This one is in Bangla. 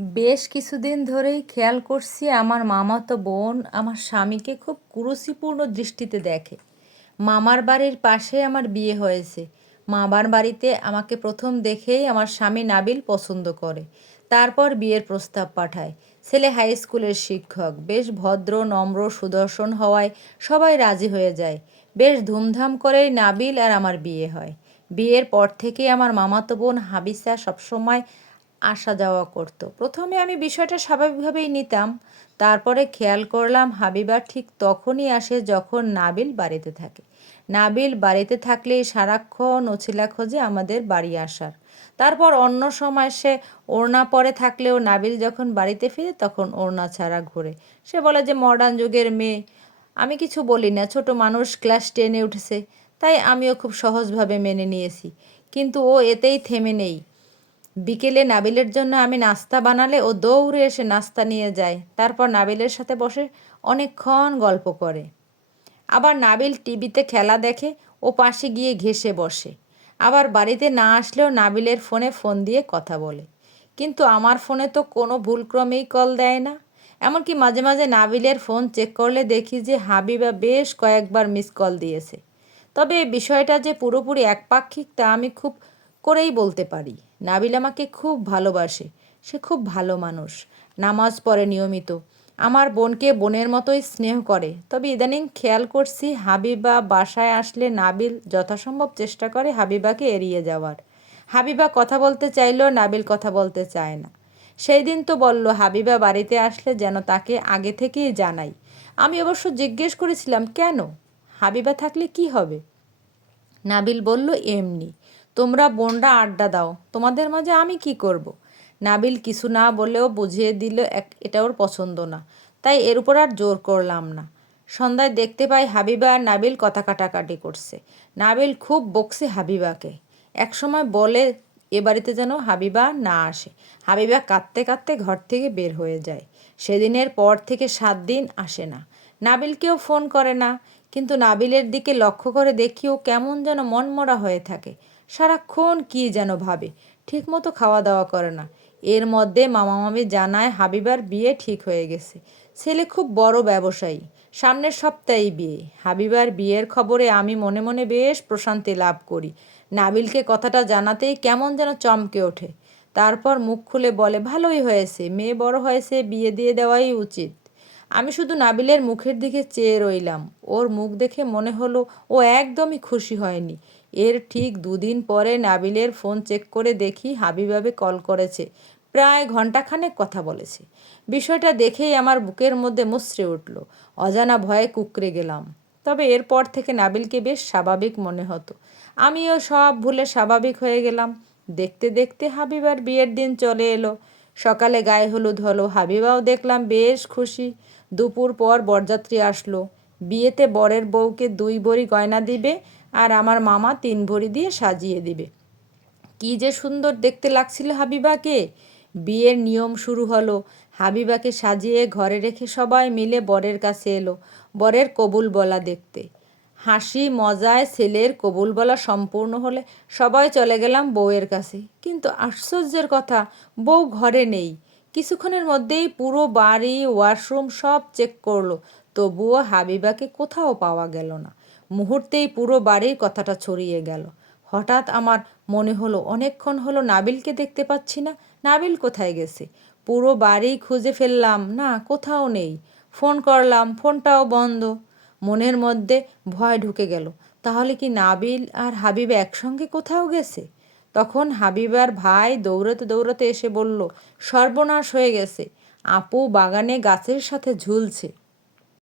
বেশ কিছুদিন ধরেই খেয়াল করছি আমার মামাতো বোন আমার স্বামীকে খুব কুরুচিপূর্ণ দৃষ্টিতে দেখে। মামার বাড়ির পাশে আমার বিয়ে হয়েছে। মামার বাড়িতে আমাকে প্রথম দেখেই আমার স্বামী নাবিল পছন্দ করে। তারপর বিয়ের প্রস্তাব পাঠায়। ছেলে হাই স্কুলের শিক্ষক, বেশ ভদ্র নম্র সুদর্শন হওয়ায় সবাই রাজি হয়ে যায়। বেশ ধুমধাম করেই নাবিল আর আমার বিয়ে হয়। বিয়ের পর থেকেই আমার মামাতো বোন হাবিসা সবসময় আসা যাওয়া করতো। প্রথমে আমি বিষয়টা স্বাভাবিকভাবেই নিতাম। তারপরে খেয়াল করলাম হাবিবা ঠিক তখনই আসে যখন নাবিল বাড়িতে থাকে। নাবিল বাড়িতে থাকলেই সারাক্ষণ ওছিলা খোঁজে আমাদের বাড়ি আসার। তারপর অন্য সময় সে ওড়না পরে থাকলেও নাবিল যখন বাড়িতে ফিরে তখন ওড়না ছাড়া ঘোরে। সে বলে যে মডার্ন যুগের মেয়ে। আমি কিছু বলি না, ছোট মানুষ, ক্লাস 10-এ উঠেছে, তাই আমিও খুব সহজভাবে মেনে নিয়েছি। কিন্তু ও এতেই থেমে নেই। বিকেলে নাবিলের জন্য আমি নাস্তা বানালে ও দৌড়ে এসে নাস্তা নিয়ে যায়। তারপর নাবিলের সাথে বসে অনেকক্ষণ গল্প করে। আবার নাবিল টিভিতে খেলা দেখে, ও পাশে গিয়ে ঘেঁষে বসে। আবার বাড়িতে না আসলেও নাবিলের ফোনে ফোন দিয়ে কথা বলে। কিন্তু আমার ফোনে তো কোনো ভুলক্রমেই কল দেয় না। এমনকি মাঝে মাঝে নাবিলের ফোন চেক করলে দেখি যে হাবিবা বেশ কয়েকবার মিস কল দিয়েছে। তবে এই বিষয়টা যে পুরোপুরি একপাক্ষিক তা আমি খুব করেই বলতে পারি। নাবিল আমাকে খুব ভালোবাসে। সে খুব ভালো মানুষ। নামাজ পড়ে নিয়মিত। আমার বোনকে বোনের মতোই স্নেহ করে। তবে ইদানিং খেয়াল করছি হাবিবা বাসায় আসলে নাবিল যথাসম্ভব চেষ্টা করে হাবিবাকে এড়িয়ে যাওয়ার। হাবিবা কথা বলতে চাইলেও নাবিল কথা বলতে চায় না। সেই দিন তো বলল হাবিবা বাড়িতে আসলে যেন তাকে আগে থেকেই জানাই। আমি অবশ্য জিজ্ঞেস করেছিলাম কেন, হাবিবা থাকলে কি হবে? নাবিল বলল এমনি, তোমরা বোনরা আড্ডা দাও, তোমাদের মাঝে আমি কি করব? নাবিল কিছু না বলেও বুঝিয়ে দিল এটা ওর পছন্দ না। তাই এর উপর আর জোর করলাম না। সন্ধ্যায় দেখতে পাই হাবিবা আর নাবিল কথা কাটাকাটি করছে। নাবিল খুব বকছে হাবিবাকে। একসময় বলে এ বাড়িতে যেন হাবিবা না আসে। হাবিবা কাঁদতে কাঁদতে ঘর থেকে বের হয়ে যায়। সেদিনের পর থেকে 7 দিন আসে না। নাবিলকেও ফোন করে না। কিন্তু নাবিলের দিকে লক্ষ্য করে দেখি ও কেমন যেন মনমরা হয়ে থাকে। সারাক্ষণ কী যেন ভাবে। ঠিকমতো খাওয়া দাওয়া করে না। এর মধ্যে মামা মামি জানায় হাবিবার বিয়ে ঠিক হয়ে গেছে। ছেলে খুব বড় ব্যবসায়ী। সামনের সপ্তাহেই বিয়ে। হাবিবার বিয়ের খবরে আমি মনে মনে বেশ প্রশান্তি লাভ করি। নাবিলকে কথাটা জানাতেই কেমন যেন চমকে ওঠে। তারপর মুখ খুলে বলে ভালোই হয়েছে, মেয়ে বড় হয়েছে, বিয়ে দিয়ে দেওয়াই উচিত। আমি শুধু নাবিলের মুখের দিকে চেয়ে রইলাম। ওর মুখ দেখে মনে হলো ও একদমই খুশি হয়নি। এর ঠিক 2 দিন পরে নাবিলের ফোন চেক করে দেখি হাবিবাবে কল করেছে। প্রায় ঘন্টাখানেক কথা বলেছে। বিষয়টা দেখেই আমার বুকের মধ্যে মুচড়ে উঠল। অজানা ভয়ে কুঁকড়ে গেলাম। তবে এরপর থেকে নাবিলকে বেশ স্বাভাবিক মনে হতো। আমিও সব ভুলে স্বাভাবিক হয়ে গেলাম। দেখতে দেখতে হাবিবার বিয়ের দিন চলে এলো। সকালে গায়ে হলুদ হলো। হাবিবাও দেখলাম বেশ খুশি। দুপুর পর বরযাত্রী আসলো। বিয়েতে বরের বউকে 2 ভরি গয়না দিবে আর আমার মামা 3 ভরি দিয়ে সাজিয়ে দিবে। কি যে সুন্দর দেখতে লাগছিল হাবিবাকে। বিয়ের নিয়ম শুরু হলো। হাবিবাকে সাজিয়ে ঘরে রেখে সবাই মিলে বরের কাছে এলো বরের কবুল বলা দেখতে। হাসি মজায় ছেলের কবুল বলা সম্পূর্ণ হলে সবাই চলে গেলাম বউয়ের কাছে। কিন্তু আশ্চর্যের কথা, বউ ঘরে নেই। কিছুক্ষণের মধ্যেই পুরো বাড়ি, ওয়াশরুম সব চেক করলো। তবুও হাবিবাকে কোথাও পাওয়া গেল না। মুহূর্তেই পুরো বাড়ির কথাটা ছড়িয়ে গেল। হঠাৎ আমার মনে হলো অনেকক্ষণ হলো নাবিলকে দেখতে পাচ্ছি না। নাবিল কোথায় গেছে? পুরো বাড়ি খুঁজে ফেললাম, না কোথাও নেই। ফোন করলাম, ফোনটাও বন্ধ। মনের মধ্যে ভয় ঢুকে গেল। তাহলে কি নাবিল আর হাবিব একসঙ্গে কোথাও গেছে? তখন হাবিবার ভাই দৌড়াতে দৌড়াতে এসে বলল সর্বনাশ হয়ে গেছে, আপু বাগানে গাছের সাথে ঝুলছে।